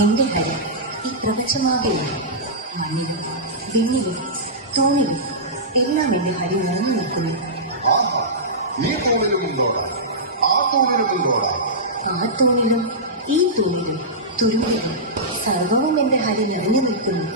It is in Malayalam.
എന്റെ ഹരി ഈ പ്രപഞ്ചമാകെയാണ്. മണ്ണിലും വിണ്ണിലും തൂണിലും എല്ലാം എന്റെ ഹരി നിറഞ്ഞു നിൽക്കുന്നു. ആ തൂണിലും ഈ തൂണിലും തുരുമ്പിലും സർവവും എന്റെ ഹരി നിറഞ്ഞു നിൽക്കുന്നു.